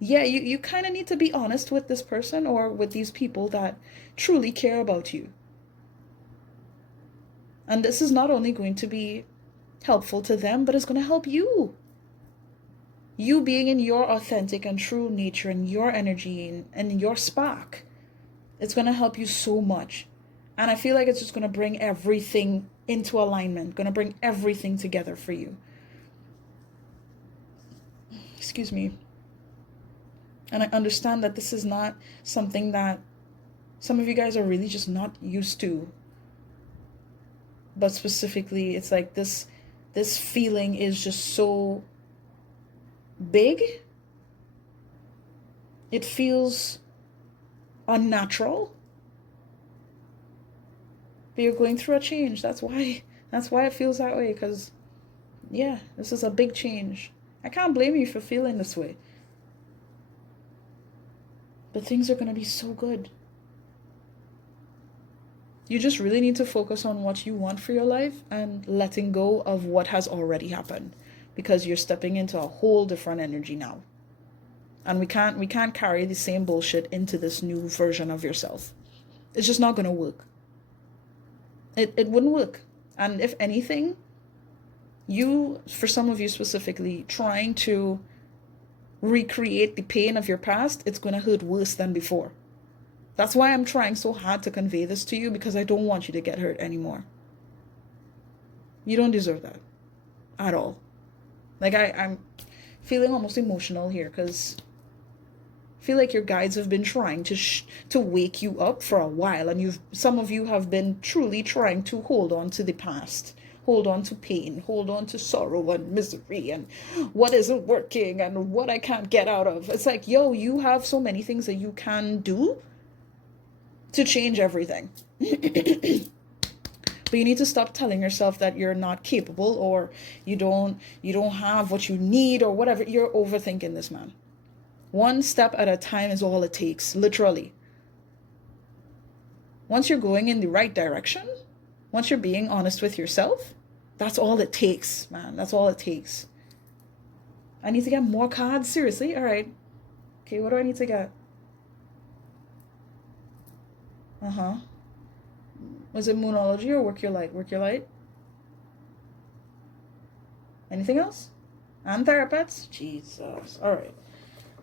yeah, you kind of need to be honest with this person or with these people that truly care about you. And this is not only going to be helpful to them, but it's going to help you. You being in your authentic and true nature and your energy and your spark, it's going to help you so much. And I feel like it's just going to bring everything into alignment, going to bring everything together for you. Excuse me. And I understand that this is not something that some of you guys are really just not used to. But specifically, it's like this feeling is just so big. It feels unnatural. But you're going through a change. That's why it feels that way. Because, yeah, this is a big change. I can't blame you for feeling this way. But things are going to be so good. You just really need to focus on what you want for your life and letting go of what has already happened, because you're stepping into a whole different energy now. And we can't carry the same bullshit into this new version of yourself. It's just not going to work. It wouldn't work. And if anything, for some of you specifically, trying to recreate the pain of your past, it's going to hurt worse than before. That's why I'm trying so hard to convey this to you, because I don't want you to get hurt anymore. You don't deserve that at all. Like I'm feeling almost emotional here because I feel like your guides have been trying to wake you up for a while, and some of you have been truly trying to hold on to the past, hold on to pain, hold on to sorrow and misery and what isn't working and what I can't get out of. It's like, yo, you have so many things that you can do to change everything. But you need to stop telling yourself that you're not capable or you don't have what you need or whatever. You're overthinking this, man. One step at a time is all it takes, literally. Once you're going in the right direction, once you're being honest with yourself, that's all it takes, man. That's all it takes. I need to get more cards, seriously? All right. Okay, what do I need to get? Uh-huh. Was it moonology or work your light? Work your light? Anything else? And Therapets? Jesus. Alright.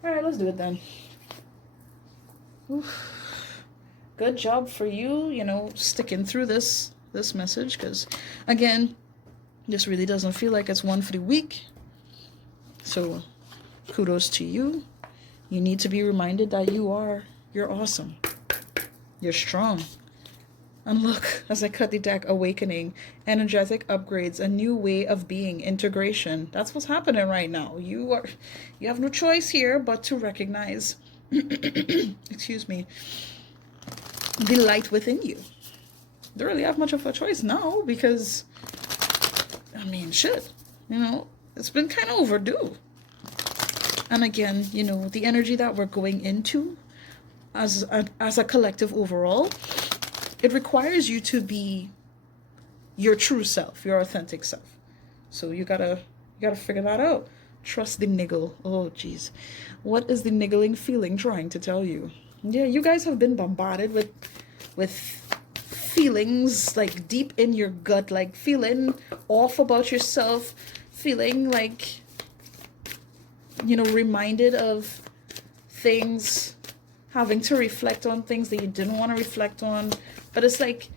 Alright, let's do it then. Oof. Good job for you, sticking through this message, because again, this really doesn't feel like it's one for the week. So kudos to you. You need to be reminded that you're awesome. You're strong. And look, as I cut the deck, awakening, energetic upgrades, a new way of being, integration. That's what's happening right now. You have no choice here but to recognize, excuse me, the light within you. Don't really have much of a choice now because, I mean, shit, it's been kind of overdue. And again, the energy that we're going into as a collective overall, it requires you to be your true self, your authentic self. So you gotta figure that out. Trust the niggle. Oh, jeez. What is the niggling feeling trying to tell you? Yeah, you guys have been bombarded with feelings like deep in your gut, like feeling off about yourself, feeling like, reminded of things, having to reflect on things that you didn't want to reflect on. But it's like,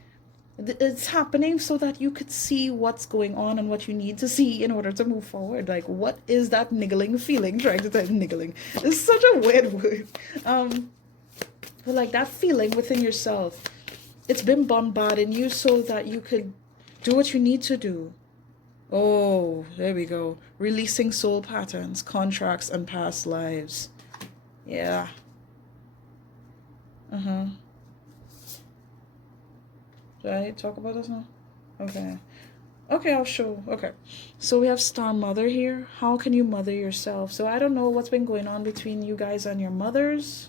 it's happening so that you could see what's going on and what you need to see in order to move forward. Like, what is that niggling feeling trying to tell niggling? It's such a weird word. But like that feeling within yourself, it's been bombarding you so that you could do what you need to do. Oh, there we go. Releasing soul patterns, contracts, and past lives. Yeah. Uh-huh. Should I talk about this now? Okay. Okay, I'll show. Okay. So we have Star Mother here. How can you mother yourself? So I don't know what's been going on between you guys and your mothers.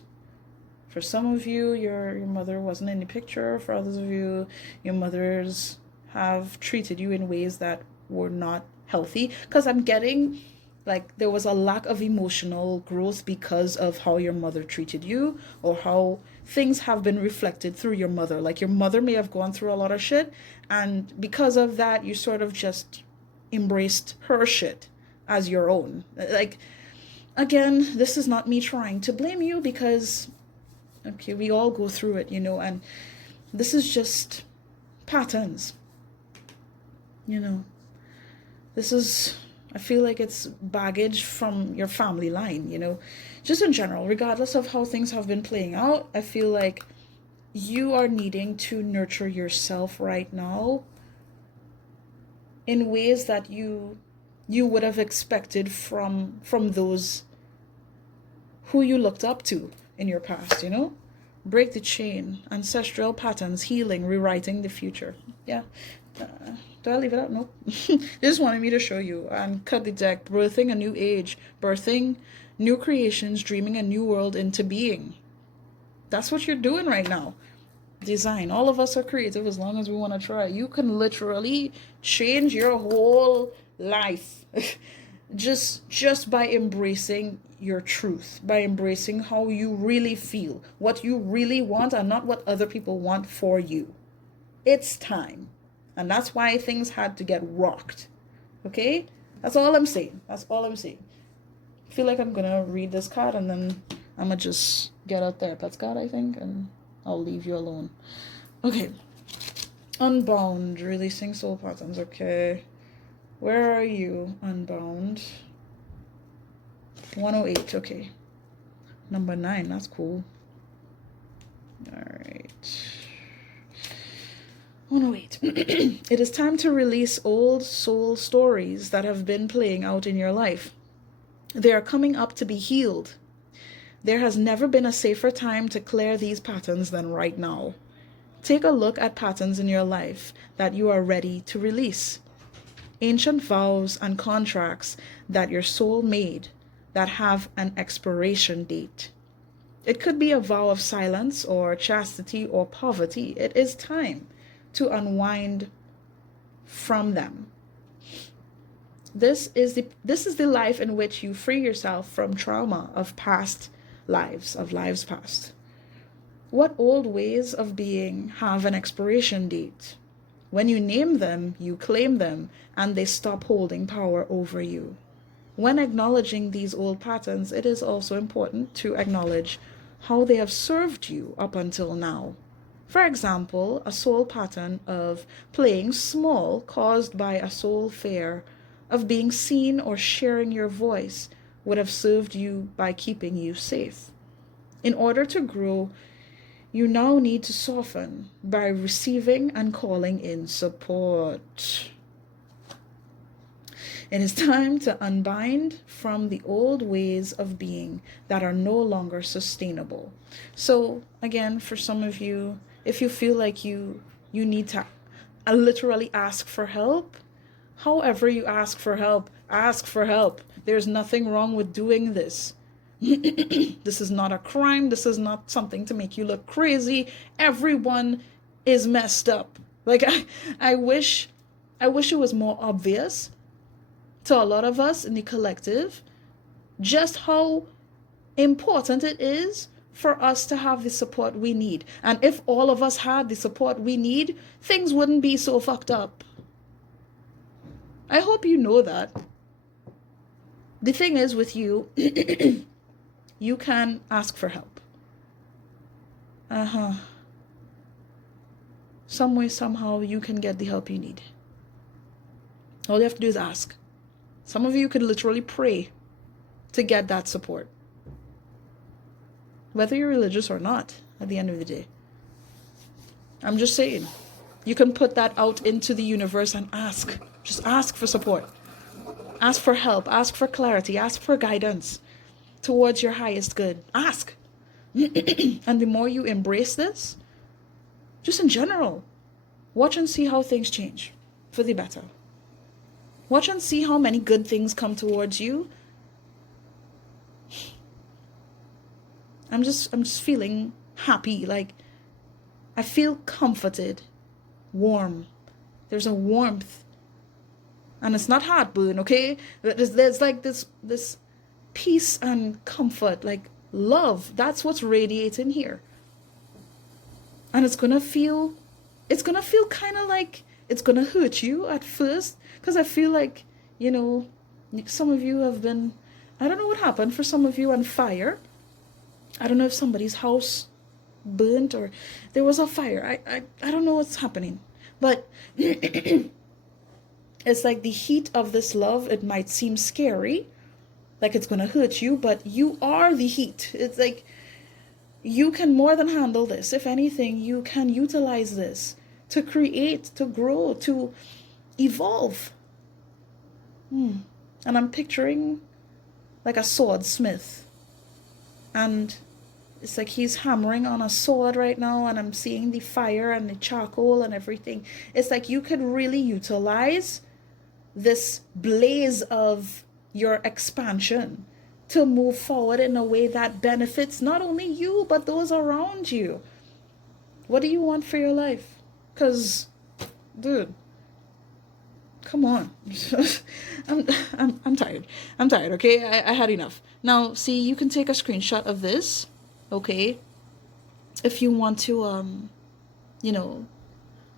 For some of you, your mother wasn't in the picture. For others of you, your mothers have treated you in ways that were not healthy. Because I'm getting like there was a lack of emotional growth because of how your mother treated you, or how things have been reflected through your mother. Like your mother may have gone through a lot of shit, and because of that, you sort of just embraced her shit as your own. Like, again, this is not me trying to blame you, because okay, we all go through it, and this is just patterns. This is, I feel like it's baggage from your family line, just in general, regardless of how things have been playing out. I feel like you are needing to nurture yourself right now in ways that you would have expected from those who you looked up to in your past, break the chain, ancestral patterns, healing, rewriting the future. Yeah. Do I leave it up? Nope. They just wanted me to show you and cut the deck. Birthing a new age, birthing new creations, dreaming a new world into being. That's what you're doing right now. Design. All of us are creative as long as we want to try. You can literally change your whole life just by embracing your truth, by embracing how you really feel, what you really want, and not what other people want for you. It's time. And that's why things had to get rocked. Okay? That's all I'm saying. That's all I'm saying. I feel like I'm going to read this card and then I'm going to just get out there. That's God, I think. And I'll leave you alone. Okay. Unbound. Releasing soul patterns. Okay. Where are you? Unbound. 108. Okay. Number 9. That's cool. Alright. 108. It is time to release old soul stories that have been playing out in your life. They are coming up to be healed. There has never been a safer time to clear these patterns than right now. Take a look at patterns in your life that you are ready to release. Ancient vows and contracts that your soul made that have an expiration date. It could be a vow of silence or chastity or poverty. It is time to unwind from them. This is the life in which you free yourself from trauma of past lives, of lives past. What old ways of being have an expiration date? When you name them, you claim them, and they stop holding power over you. When acknowledging these old patterns, it is also important to acknowledge how they have served you up until now. For example, a soul pattern of playing small caused by a soul fear of being seen or sharing your voice would have served you by keeping you safe. In order to grow, you now need to soften by receiving and calling in support. It is time to unbind from the old ways of being that are no longer sustainable. So, again, for some of you, if you feel like you need to literally ask for help, however you ask for help, ask for help. There's nothing wrong with doing this. This is not a crime. This is not something to make you look crazy. Everyone is messed up. Like I wish it was more obvious to a lot of us in the collective just how important it is for us to have the support we need. And if all of us had the support we need, things wouldn't be so fucked up. I hope you know that. The thing is with you, you can ask for help. Some way, somehow, you can get the help you need. All you have to do is ask. Some of you could literally pray to get that support. Whether you're religious or not, at the end of the day. I'm just saying. You can put that out into the universe and ask. Just ask for support. Ask for help. Ask for clarity. Ask for guidance towards your highest good. Ask. And the more you embrace this, just in general, watch and see how things change for the better. Watch and see how many good things come towards you. I'm just feeling happy. Like, I feel comforted, warm. There's a warmth. And it's not heartburn, okay? There's like this peace and comfort, like love. That's what's radiating here. And it's gonna feel kind of like it's gonna hurt you at first, because I feel like, some of you have been, I don't know what happened for some of you on fire. I don't know if somebody's house burnt or there was a fire. I don't know what's happening. But it's like the heat of this love, it might seem scary, like it's going to hurt you, but you are the heat. It's like you can more than handle this. If anything, you can utilize this to create, to grow, to evolve. And I'm picturing like a swordsmith. And it's like he's hammering on a sword right now, and I'm seeing the fire and the charcoal and everything. It's like you could really utilize this blaze of your expansion to move forward in a way that benefits not only you, but those around you. What do you want for your life? Because, dude, come on. I'm tired. I'm tired, okay? I had enough. Now, see, you can take a screenshot of this, okay? If you want to,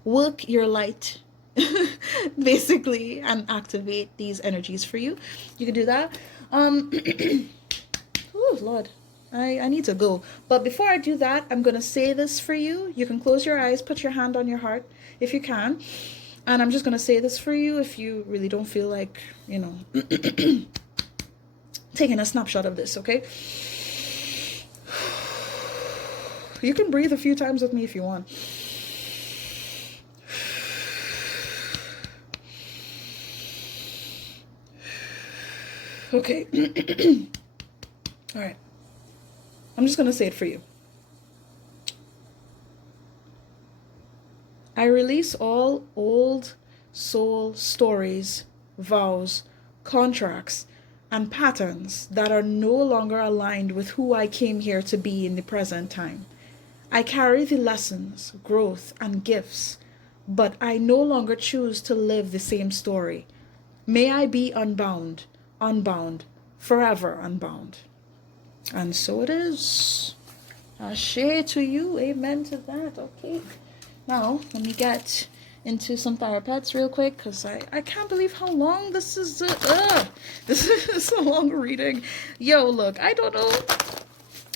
work your light, basically, and activate these energies for you. You can do that. Oh, Lord. I need to go. But before I do that, I'm going to say this for you. You can close your eyes, put your hand on your heart if you can. And I'm just going to say this for you if you really don't feel like, taking a snapshot of this, okay? You can breathe a few times with me if you want. Okay. All right. I'm just going to say it for you. I release all old soul stories, vows, contracts, and patterns that are no longer aligned with who I came here to be in the present time. I carry the lessons, growth, and gifts, but I no longer choose to live the same story. May I be unbound, forever unbound. And so it is. Ashe to you. Amen to that. Okay. Now, let me get into some Therapets real quick, because I can't believe how long this is. This is a long reading. Yo, look, I don't know.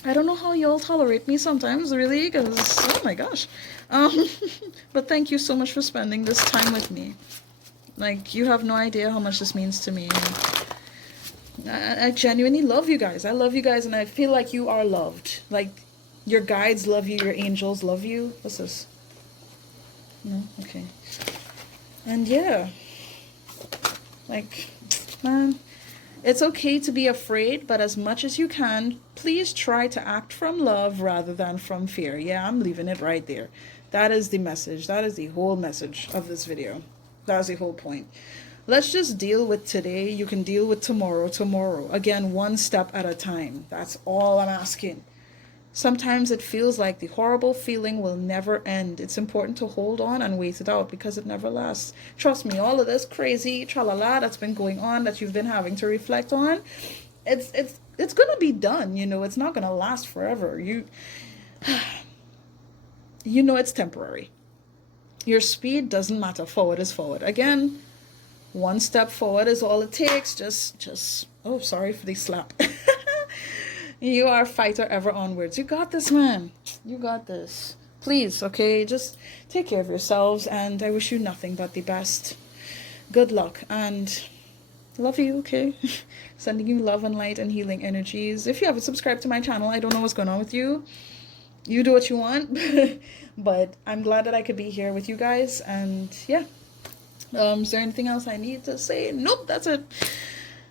I don't know how y'all tolerate me sometimes, really, because, oh my gosh. But thank you so much for spending this time with me. Like, you have no idea how much this means to me. I genuinely love you guys. I love you guys, and I feel like you are loved. Like, your guides love you, your angels love you. What's this? No? Okay. And yeah. Like, man, it's okay to be afraid, but as much as you can, please try to act from love rather than from fear. Yeah, I'm leaving it right there. That is the message. That is the whole message of this video. That is the whole point. Let's just deal with today. You can deal with tomorrow. Again, one step at a time. That's all I'm asking. Sometimes it feels like the horrible feeling will never end. It's important to hold on and wait it out, because it never lasts. Trust me, all of this crazy tralala that's been going on, that you've been having to reflect on, it's gonna be done. You know, it's not gonna last forever. You know it's temporary. Your speed doesn't matter. Forward is forward. Again, one step forward is all it takes. Just oh, sorry for the slap. You are a fighter ever onwards. You got this, man. You got this. Please, okay? Just take care of yourselves, and I wish you nothing but the best. Good luck, and love you, okay? Sending you love and light and healing energies. If you haven't subscribed to my channel, I don't know what's going on with you. You do what you want. But I'm glad that I could be here with you guys, and yeah. Is there anything else I need to say? Nope, that's it.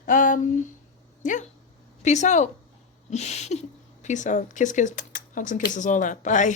Yeah. Peace out. Peace out. Kiss, kiss. Hugs and kisses, all that. Bye.